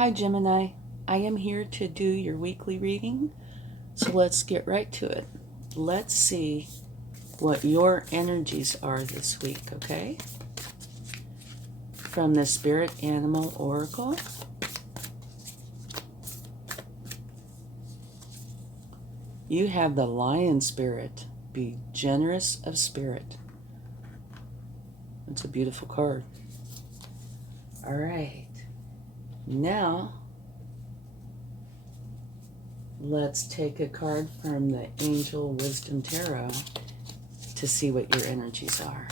Hi, Gemini. I am here to do your weekly reading, so let's get right to it. Let's see what your energies are this week, okay? From the Spirit Animal Oracle, you have the Lion Spirit. Be generous of spirit. It's a beautiful card. All right. Now, let's take a card from the Angel Wisdom Tarot to see what your energies are.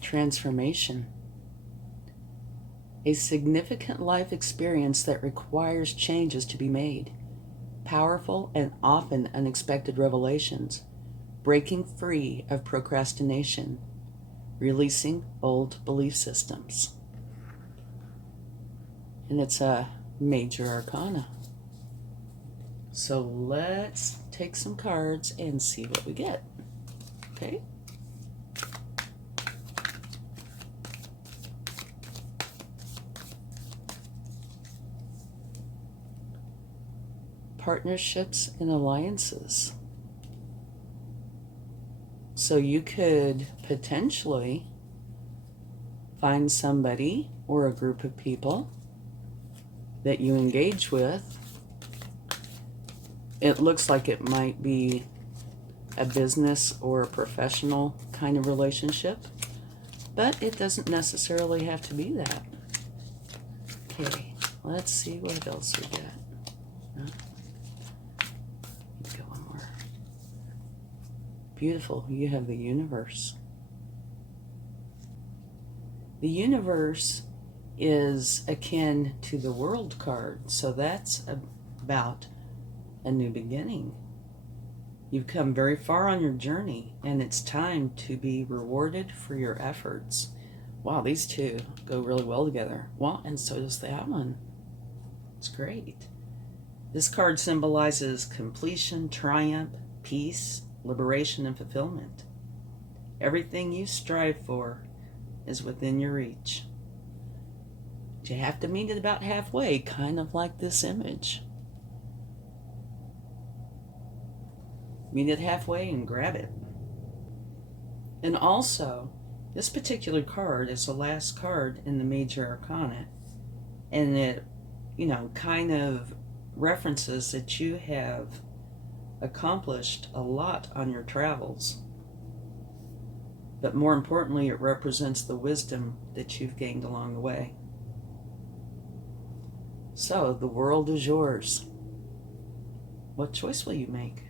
Transformation. A significant life experience that requires changes to be made. Powerful and often unexpected revelations. Breaking free of procrastination. Releasing old belief systems. And it's a major arcana. So let's take some cards and see what we get. Okay? Partnerships and alliances. So you could potentially find somebody or a group of people that you engage with. It looks like it might be a business or a professional kind of relationship, but it doesn't necessarily have to be that. Okay, let's see what else we get. Go one more. Beautiful. You have the universe. The universe is akin to the world card, so that's about a new beginning. You've come very far on your journey, and it's time to be rewarded for your efforts. Wow, these two go really well together. Well, and so does that one. It's great. This card symbolizes completion, triumph, peace, liberation, and fulfillment. Everything you strive for is within your reach. You have to meet it about halfway, kind of like this image. Meet it halfway and grab it. And also, this particular card is the last card in the major arcana, and it, kind of references that you have accomplished a lot on your travels. But more importantly, it represents the wisdom that you've gained along the way. So, the world is yours. What choice will you make?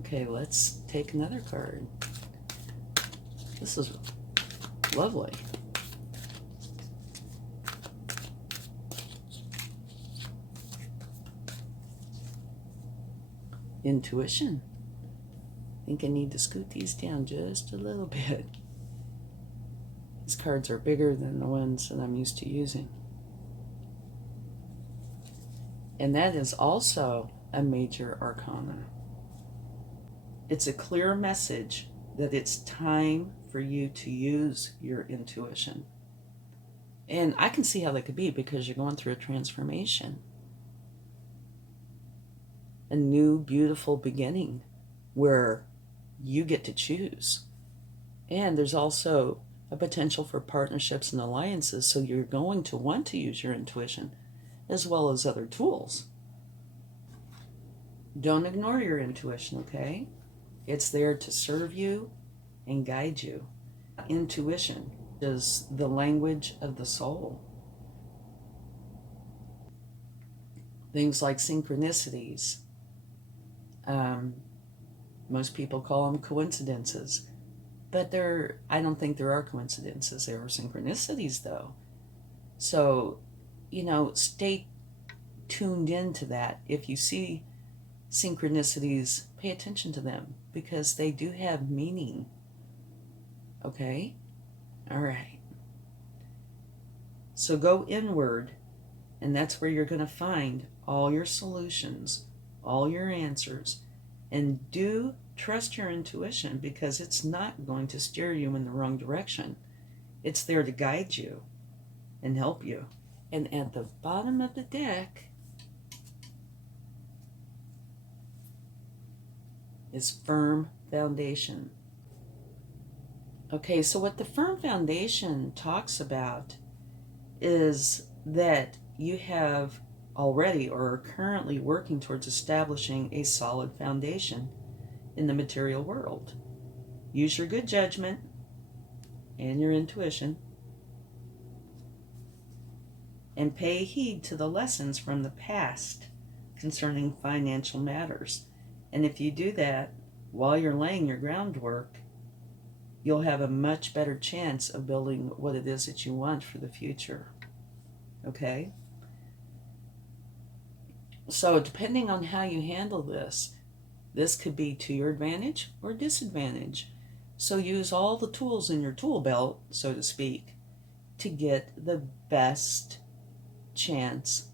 Okay, let's take another card. This is lovely. Intuition. I think I need to scoot these down just a little bit. These cards are bigger than the ones that I'm used to using. And that is also a major arcana. It's a clear message that it's time for you to use your intuition. And I can see how that could be because you're going through a transformation. A new, beautiful beginning where you get to choose. And there's also a potential for partnerships and alliances, so you're going to want to use your intuition as well as other tools. Don't ignore your intuition, okay? It's there to serve you and guide you. Intuition is the language of the soul. Things like synchronicities. Most people call them coincidences, but I don't think there are coincidences. There are synchronicities, though. So, stay tuned into that. If you see synchronicities, pay attention to them because they do have meaning. Okay? All right. So go inward, and that's where you're going to find all your solutions, all your answers, And do trust your intuition, because it's not going to steer you in the wrong direction. It's there to guide you and help you. And at the bottom of the deck is firm foundation. Okay, so what the firm foundation talks about is that you have already or are currently working towards establishing a solid foundation in the material world. Use your good judgment and your intuition, and pay heed to the lessons from the past concerning financial matters. And if you do that while you're laying your groundwork, you'll have a much better chance of building what it is that you want for the future. Okay? So depending on how you handle this could be to your advantage or disadvantage. So use all the tools in your tool belt, so to speak, to get the best chance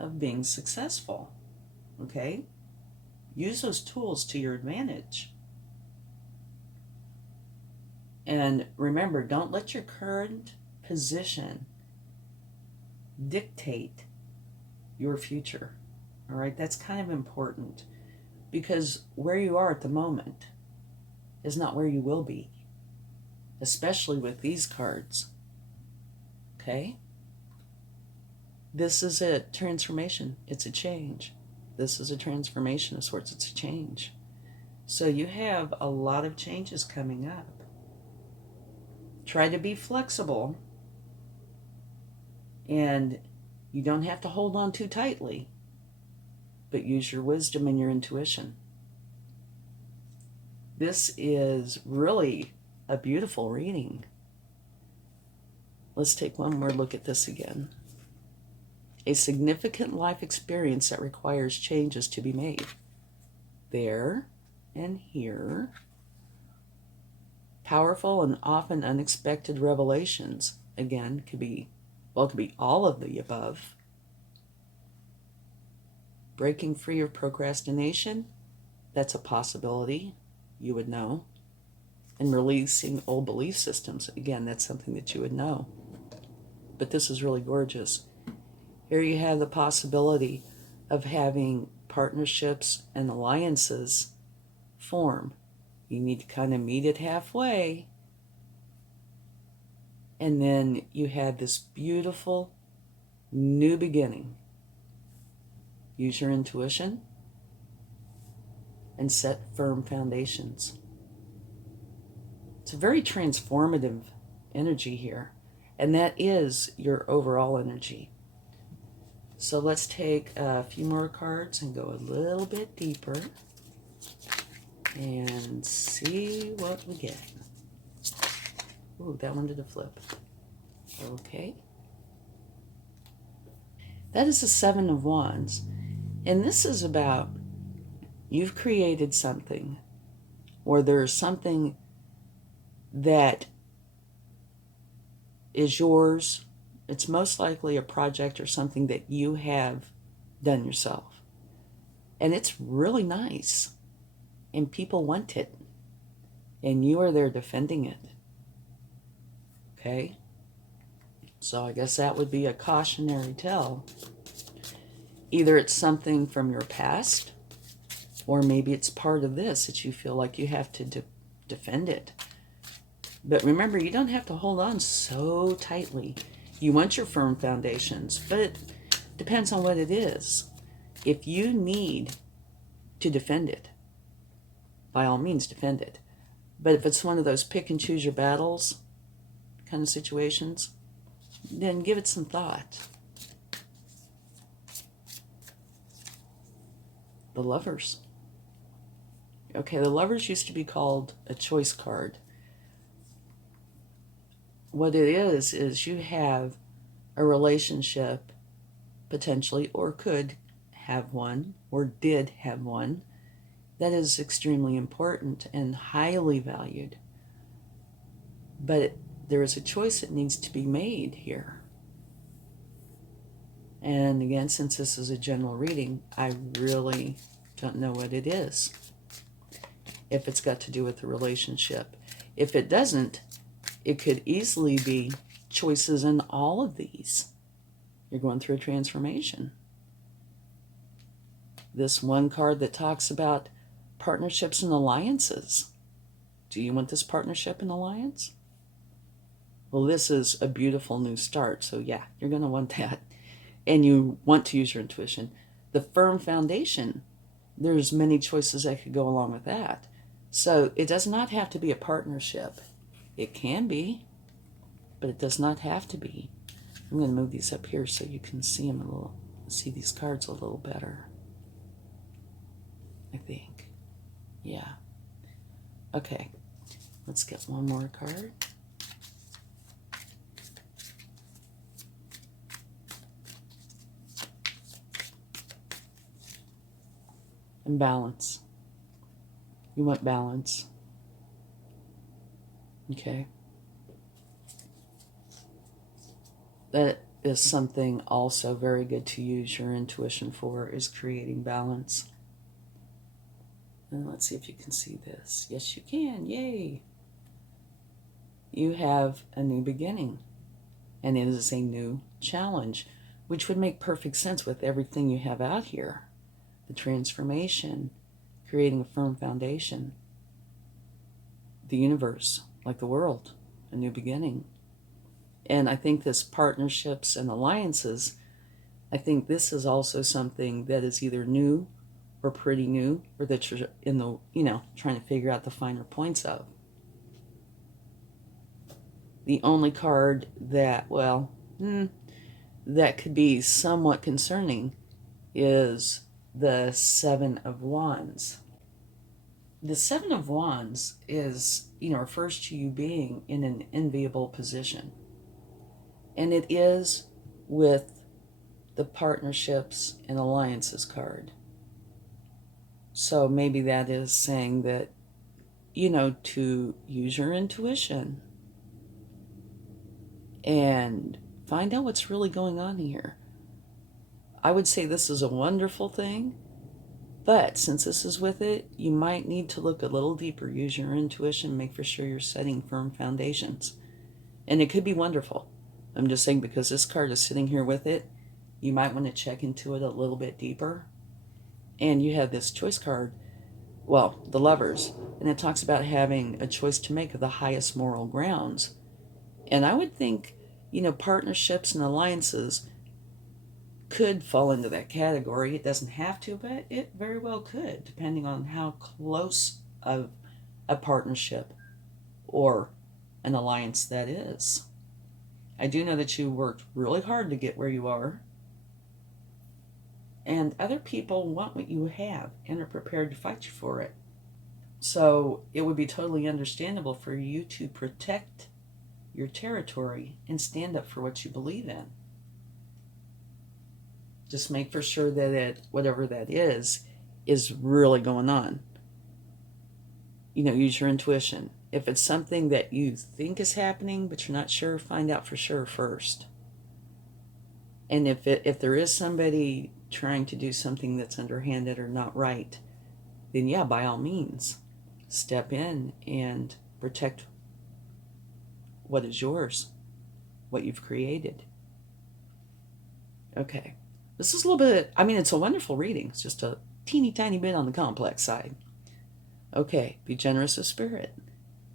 of being successful. Okay? Use those tools to your advantage. And remember, don't let your current position dictate your future. All right? That's kind of important, because where you are at the moment is not where you will be, especially with these cards. Okay? This is a transformation. It's a change. This is a transformation of sorts. It's a change. So you have a lot of changes coming up. Try to be flexible, and you don't have to hold on too tightly, but use your wisdom and your intuition. This is really a beautiful reading. Let's take one more look at this again. A significant life experience that requires changes to be made. There and here. Powerful and often unexpected revelations. Again, could be all of the above. Breaking free of procrastination, that's a possibility, you would know. And releasing old belief systems, again, that's something that you would know. But this is really gorgeous. Here you have the possibility of having partnerships and alliances form. You need to kind of meet it halfway. And then you have this beautiful new beginning. Use your intuition and set firm foundations. It's a very transformative energy here, and that is your overall energy. So let's take a few more cards and go a little bit deeper and see what we get. Ooh, that one did a flip. Okay. That is the Seven of Wands. And this is about you've created something, or there's something that is yours. It's most likely a project or something that you have done yourself. And it's really nice. And people want it. And you are there defending it. Okay? So I guess that would be a cautionary tale. Either it's something from your past, or maybe it's part of this that you feel like you have to defend it. But remember, you don't have to hold on so tightly. You want your firm foundations, but it depends on what it is. If you need to defend it, by all means defend it. But if it's one of those pick and choose your battles kind of situations, then give it some thought. The Lovers. Okay, the Lovers used to be called a choice card. What it is you have a relationship, potentially, or could have one, or did have one, that is extremely important and highly valued. But there is a choice that needs to be made here. And again, since this is a general reading, I really don't know what it is. if it's got to do with the relationship. If it doesn't, it could easily be choices in all of these. You're going through a transformation. This one card that talks about partnerships and alliances. Do you want this partnership and alliance? Well, this is a beautiful new start. So yeah, you're going to want that. And you want to use your intuition. The firm foundation, there's many choices that could go along with that. So it does not have to be a partnership. It can be, but it does not have to be. I'm going to move these up here so you can see them a little, see these cards a little better. I think. Yeah. Okay. Let's get one more card. And balance. You want balance. Okay. That is something also very good to use your intuition for, is creating balance. And let's see if you can see this. Yes, you can. Yay. You have a new beginning. And it is a new challenge, which would make perfect sense with everything you have out here. The transformation, creating a firm foundation. The universe, like the world, a new beginning. And I think this partnerships and alliances, I think this is also something that is either new or pretty new, or that you're in the, trying to figure out the finer points of. The only card that, that could be somewhat concerning is the Seven of Wands. The Seven of Wands is, refers to you being in an enviable position. And it is with the partnerships and alliances card. So maybe that is saying that, to use your intuition and find out what's really going on here. I would say this is a wonderful thing, but since this is with it, you might need to look a little deeper, use your intuition, make for sure you're setting firm foundations. And it could be wonderful. I'm just saying, because this card is sitting here with it, you might want to check into it a little bit deeper. And you have this choice card, the Lovers, and it talks about having a choice to make of the highest moral grounds. And I would think, partnerships and alliances could fall into that category. It doesn't have to, but it very well could, depending on how close of a partnership or an alliance that is. I do know that you worked really hard to get where you are. And other people want what you have and are prepared to fight you for it. So it would be totally understandable for you to protect your territory and stand up for what you believe in. Just make for sure that whatever that is really going on. Use your intuition. If it's something that you think is happening, but you're not sure, find out for sure first. And if there is somebody trying to do something that's underhanded or not right, then yeah, by all means, step in and protect what is yours, what you've created. Okay. This is a little bit, it's a wonderful reading. It's just a teeny tiny bit on the complex side. Okay, be generous of spirit.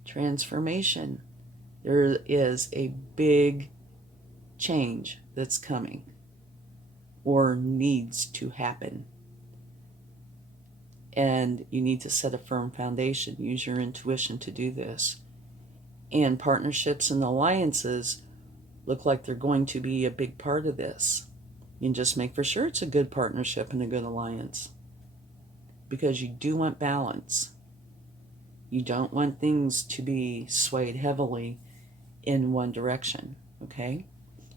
Transformation. There is a big change that's coming or needs to happen. And you need to set a firm foundation. Use your intuition to do this. And partnerships and alliances look like they're going to be a big part of this. You just make for sure it's a good partnership and a good alliance. Because you do want balance. You don't want things to be swayed heavily in one direction, okay?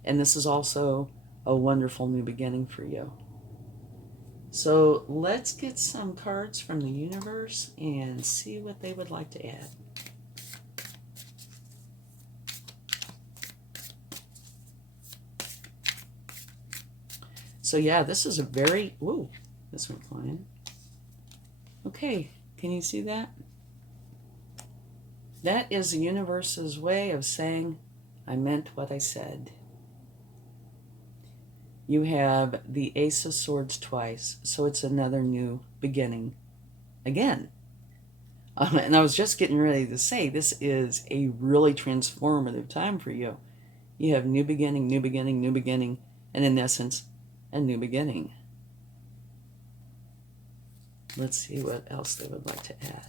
And this is also a wonderful new beginning for you. So let's get some cards from the universe and see what they would like to add. So yeah, this is a very, this went flying. Okay, can you see that? That is the universe's way of saying, I meant what I said. You have the Ace of Swords twice, so it's another new beginning again. And I was just getting ready to say, this is a really transformative time for you. You have new beginning, new beginning, new beginning, and in essence, a new beginning. Let's see what else they would like to add.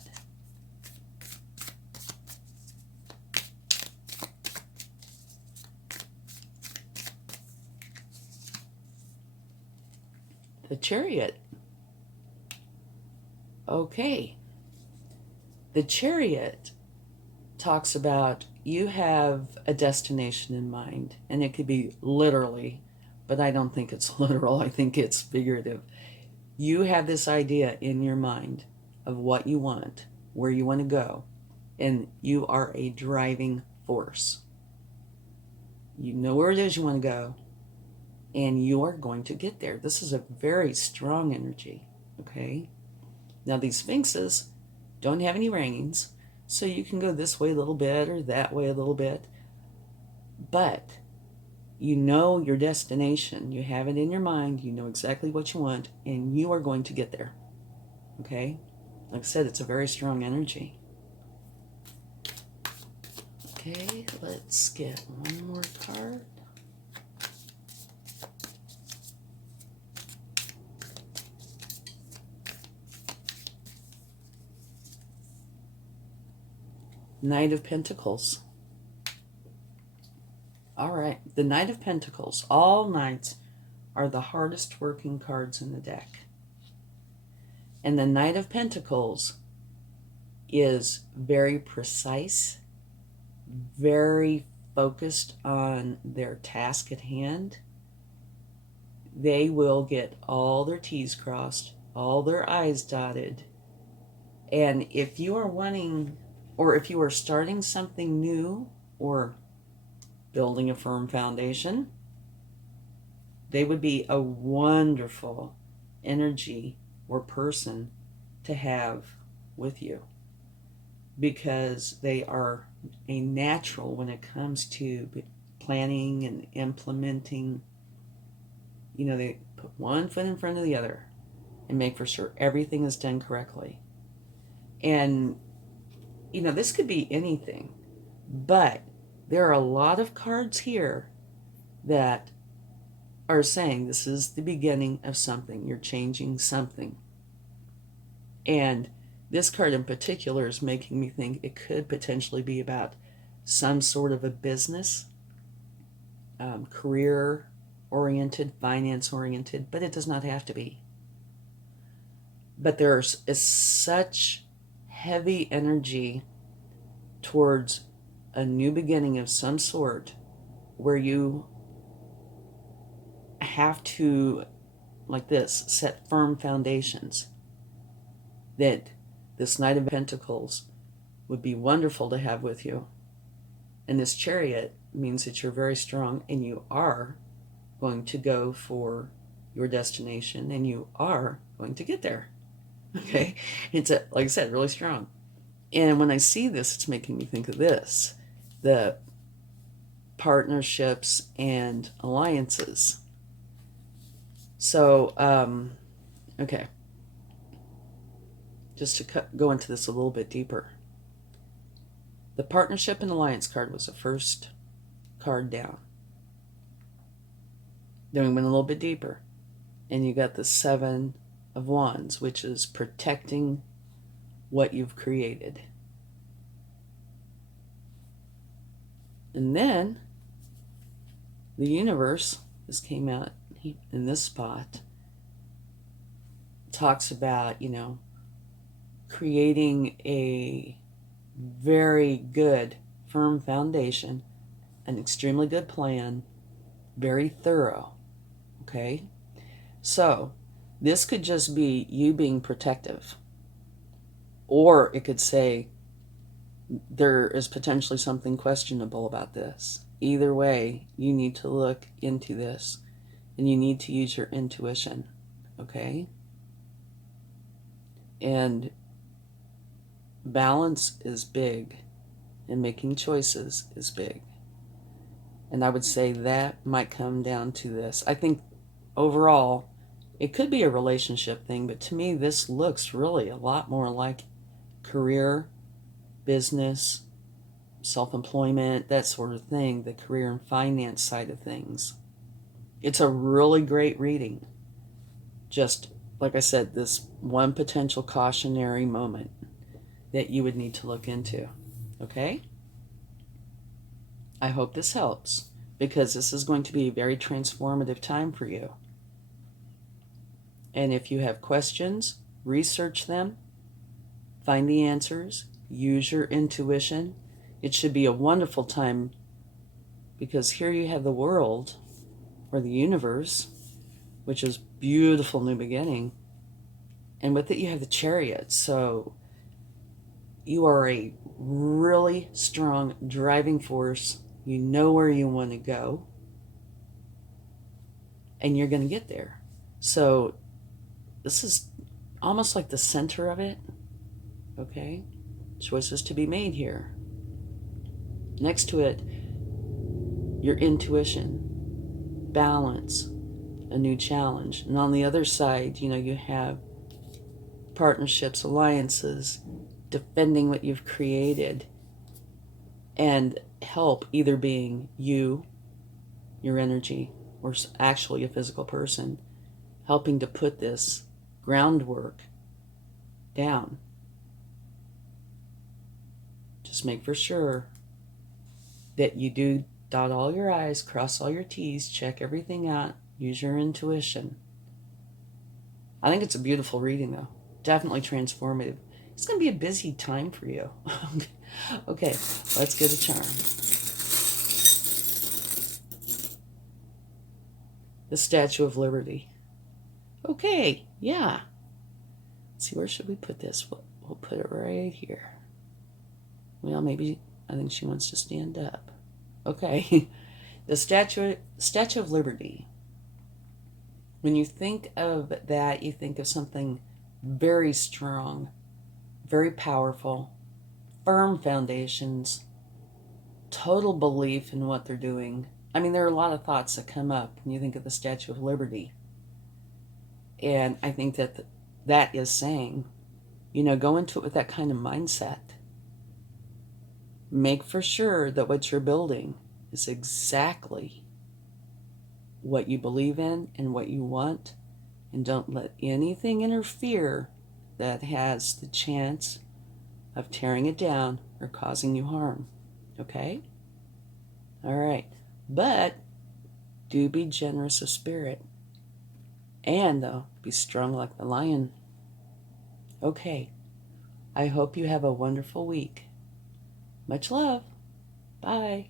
The Chariot. Okay. The Chariot talks about you have a destination in mind, and it could be literally, but I don't think it's literal. I think it's figurative. You have this idea in your mind of what you want, where you want to go, and you are a driving force. You know where it is you want to go, and you are going to get there. This is a very strong energy, okay? Now, these Sphinxes don't have any rangings, so you can go this way a little bit or that way a little bit, but you know your destination. You have it in your mind. You know exactly what you want, and you are going to get there, okay? Like I said, it's a very strong energy. Okay, let's get one more card. Knight of Pentacles. All right, the Knight of Pentacles. All knights are the hardest working cards in the deck. And the Knight of Pentacles is very precise, very focused on their task at hand. They will get all their T's crossed, all their I's dotted. And if you are wanting, or if you are starting something new or building a firm foundation, they would be a wonderful energy or person to have with you, because they are a natural when it comes to planning and implementing. You know, they put one foot in front of the other and make for sure everything is done correctly. And you know, this could be anything, but there are a lot of cards here that are saying this is the beginning of something. You're changing something. And this card in particular is making me think it could potentially be about some sort of a business, career-oriented, finance-oriented, but it does not have to be. But there's such heavy energy towards a new beginning of some sort where you have to, like this, set firm foundations. That this Knight of Pentacles would be wonderful to have with you. And this Chariot means that you're very strong and you are going to go for your destination and you are going to get there. Okay, it's like I said, really strong. And when I see this, it's making me think of this: the partnerships and alliances. So, okay, just to go into this a little bit deeper. The partnership and alliance card was the first card down. Then we went a little bit deeper, and you got the Seven of Wands, which is protecting what you've created. And then the universe, this came out in this spot, talks about, you know, creating a very good, firm foundation, an extremely good plan, very thorough, okay? So this could just be you being protective. Or it could say there is potentially something questionable about this. Either way, you need to look into this and you need to use your intuition, okay? And balance is big. and making choices is big. And I would say that might come down to this. I think overall, it could be a relationship thing, but to me, this looks really a lot more like career, business, self-employment, that sort of thing, the career and finance side of things. It's a really great reading. Just, like I said, this one potential cautionary moment that you would need to look into. Okay? I hope this helps, because this is going to be a very transformative time for you. And if you have questions, research them, find the answers, use your intuition. It should be a wonderful time, because here you have the world, or the universe, which is beautiful new beginning. And with it, you have the Chariot. So you are a really strong driving force. You know where you want to go, and you're going to get there. So this is almost like the center of it. Okay? Choices to be made here. Next to it, your intuition, balance, a new challenge. And on the other side, you have partnerships, alliances, defending what you've created, and help either being you, your energy, or actually a physical person, helping to put this groundwork down. Just make for sure that you do dot all your I's, cross all your T's, check everything out, use your intuition. I think it's a beautiful reading, though. Definitely transformative. It's going to be a busy time for you. Okay, let's get a charm. The Statue of Liberty. Okay, yeah. Let's see, where should we put this? We'll put it right here. Well, maybe, I think she wants to stand up. Okay. The Statue of Liberty. When you think of that, you think of something very strong, very powerful, firm foundations, total belief in what they're doing. I mean, there are a lot of thoughts that come up when you think of the Statue of Liberty. And I think that that is saying, go into it with that kind of mindset. Make for sure that what you're building is exactly what you believe in and what you want, and don't let anything interfere that has the chance of tearing it down or causing you harm. Okay? All right. But do be generous of spirit. And, though, be strong like the lion. Okay. I hope you have a wonderful week. Much love. Bye.